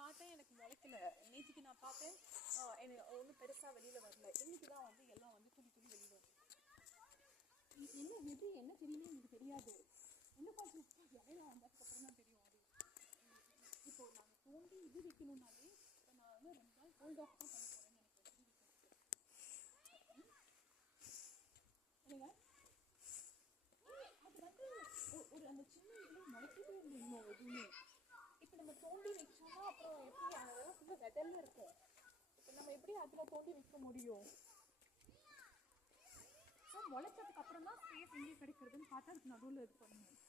பார்த்தேன், எனக்கு முளைக்கல. நேற்றுக்கு நான் பார்த்தேன், எனக்கு ஒன்றும் பெருசாக வெளியில் வரல. இன்னைக்கு தான் வந்து எல்லாம் வந்து துளி துளி வெளியில் வரும். என்ன எது என்ன தெரியுமே எனக்கு தெரியாது. இன்னும் கொஞ்சம் இடையில வந்ததுக்கப்புறம் தான் தெரியும். அது இப்போ நாங்கள் தோண்டி இது வைக்கணும்னாலே இப்போ நான் வந்து 2 நாள் ஹோல்ட் ஆஃப் தான் பண்ண போகிறேன்னு நினைக்கிறேன். இல்லைங்க, அது வந்து ஒரு அந்த சின்ன இதில் முளைக்கவே இல்லை இன்னும் எதுவுமே. இப்போ நம்ம தோண்டி வச்சோம்னா அப்புறம் எப்படி அதெல்லாம் ஃபுல்லாக வெதல்ல இருக்கும். இப்போ நம்ம எப்படி அதில் தோண்டி வைக்க முடியும்? ஸோ முளைச்சதுக்கு அப்புறம் தான் ஸ்பேஸ் எங்கே கிடைக்கிறதுன்னு பார்த்தா அதுக்கு நடுவில் இது பண்ணணும்.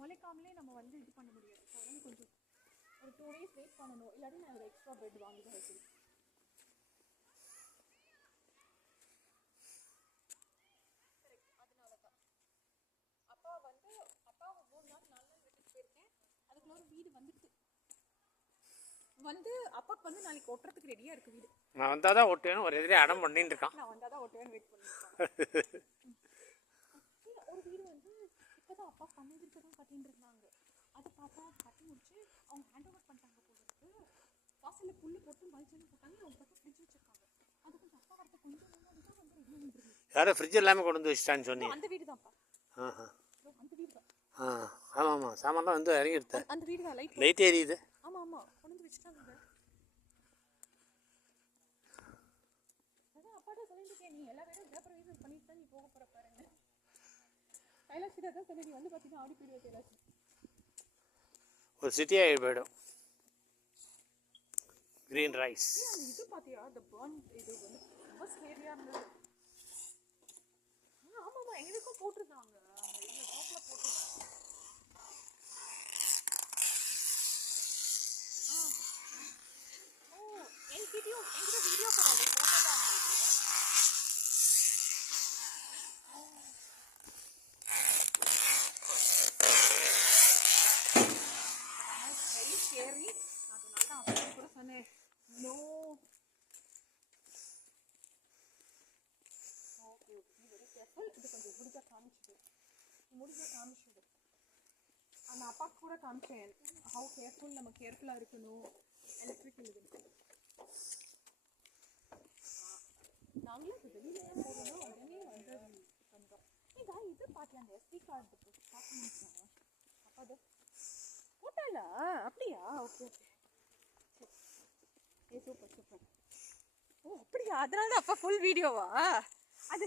முளைக்காமலே நம்ம வந்து இது பண்ண முடியாது. ஸோ அதனால கொஞ்சம் ஒரு 2 days வெயிட் பண்ணணும். இல்லாட்டி நான் ஒரு எக்ஸ்ட்ரா பெட் வாங்கி தான் வைக்கிறேன். அதனால தான் அப்பா வந்து அப்பாவை 3 நாள் 4 நாள் விட்டுட்டு போயிருக்கேன். அதுக்குள்ள ஒரு வீடு வந்துடுது. வந்து அப்பாவுக்கு வந்து நாளைக்கு ஒட்டுறதுக்கு ரெடியாக இருக்குது வீடு. நான் வந்தால் தான் ஒட்டுவேன்னு ஒரு எதிரே அடம் பண்ணிட்டு இருக்கான். நான் வந்தால் தான் ஒட்டுவேன்னு வெயிட் பண்ணிருக்கேன். ஒரு வீடு வந்து இப்போதான் அப்பா பண்ணிட்டு தான் கட்டின்னு இருந்தாங்க. அதை பார்த்தா கட்டி முடிச்சு அவங்க ஹேண்ட் ஓவர் பண்ணிட்டாங்க போல இருக்கு. வாசலில் புல்லு போட்டு மல்ச்செல்லாம் போட்டாங்க. அவங்க பக்கம் ஃப்ரிட்ஜ் வச்சிருக்காங்க. அது கொஞ்சம் அப்பா வரத்த கொஞ்சம் முன்னாடி தான் வந்து ரெடி பண்ணிருக்கு. யாரோ ஃப்ரிட்ஜ் எல்லாமே கொண்டு வந்து வச்சுட்டான்னு சொன்னீங்க. அந்த வீடு தான்ப்பா. அந்த வீடு தான். ஆமாம் ஆமாம், சாமான்லாம் வந்து இறங்கிடுது. அந்த வீடு தான். லைட் எரியுது. ஆமாம் ஆமாம், கொண்டு வந்து வச்சுட்டாங்க. அதான் அப்பாட்ட சொல்லிட்டுருக்கேன், நீ எல்லா வீடும் பேப்பர் யூஸ் பண்ணிட்டு தான் நீ போக போகிற பாருங்க. கைலாஷிட்ட தான் சொல்லி நீ வந்து பார்த்தீங்கன்னா ஆடி போயிடுவா கைலாஷி. ஒரு சிட்டியாக போயிடும். கிரீன் ரைஸ் இது பார்த்தியா? அந்த பர்ன் இது வந்து ரொம்ப ஸ்கேரியாக இருந்தது. ஆமாம்மா, எங்களுக்கும் போட்டிருந்தாங்க. அந்த இந்த டாப்பில் போட்டிருந்தாங்க. என்கிட்ட வீடியோ போடாது, ஃபோட்டோ தான் இருந்தது. Very scary. அதனால தான் அப்படியே கூட சொன்னேன், no. Okay okay, very careful. இது கொஞ்சம் முடிஞ்சா காமிச்சிடு. அந்த அப்பாவுக்கு கூட காமிச்சேன், ஹவு கேர்ஃபுல், நம்ம கேர்ஃபுல்லாக இருக்கணும். எலக்ட்ரிக்கல் இது நாங்களும் இப்போ வெளியில் போகிறோம்னா உடனே வந்து பண்ணுறோம். நீங்கள் இது பார்த்தியா? அந்த எஸ்டி கார்டு பார்க்கணும். அப்பா அது போட்டாளா? அப்படியா? ஓகே ஓகே, சரி. Super super. ஓ அப்படியா? அதனால தான் அப்பா ஃபுல் வீடியோவா அது?